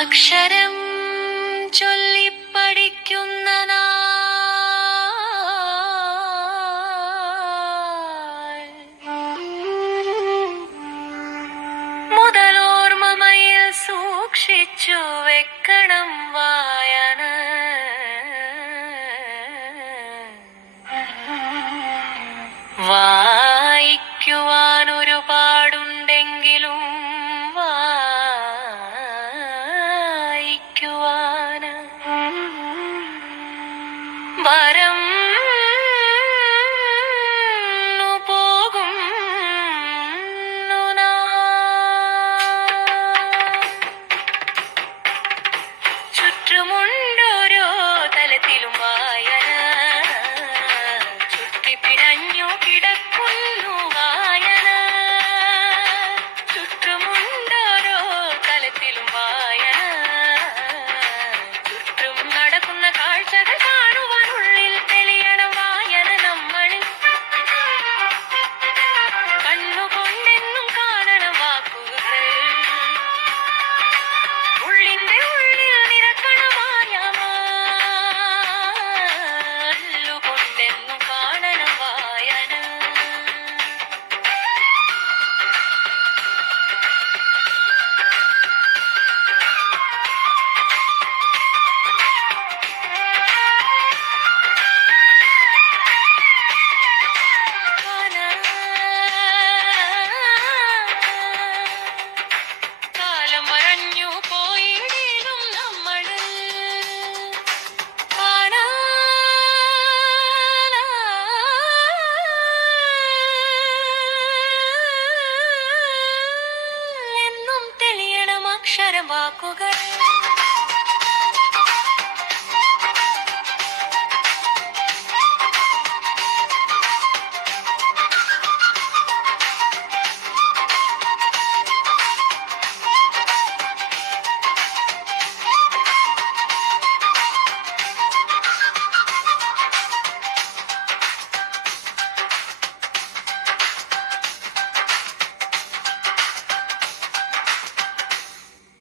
അക്ഷരം ചൊല്ലിപ്പഠിക്കുന്ന മുതലോർമ്മയിൽ സൂക്ഷിച്ചു വെക്കണം വായന. വായിക്കുവാൻ ഒരുപാടുണ്ടെങ്കിലും വായിക്കുവാൻ വരം പോകും ചുറ്റുമുണ്ടോരോ തലത്തിലും വായന. ചുറ്റിപ്പിണഞ്ഞു കിടക്കുന്നു വായന. ചുറ്റുമുണ്ടോരോ തലത്തിലും വായന. ചുറ്റും നടക്കുന്ന കാഴ്ചകൾ കാണുവാനുള്ളിൽ തെളിയണം വായന നമ്മളിൽ. കണ്ണുകൊണ്ടെന്നും കാണണം വാക്കുകൾ. ഉള്ളിന്റെ ഉള്ളിൽ നിറക്കണം വായമാല്ലുകൊണ്ടെന്നും കാണണം വായന. കാലം മറഞ്ഞു പോയിടിലും നമ്മള് എന്നും തെളിയണം അക്ഷരം വാക്കുകൾ.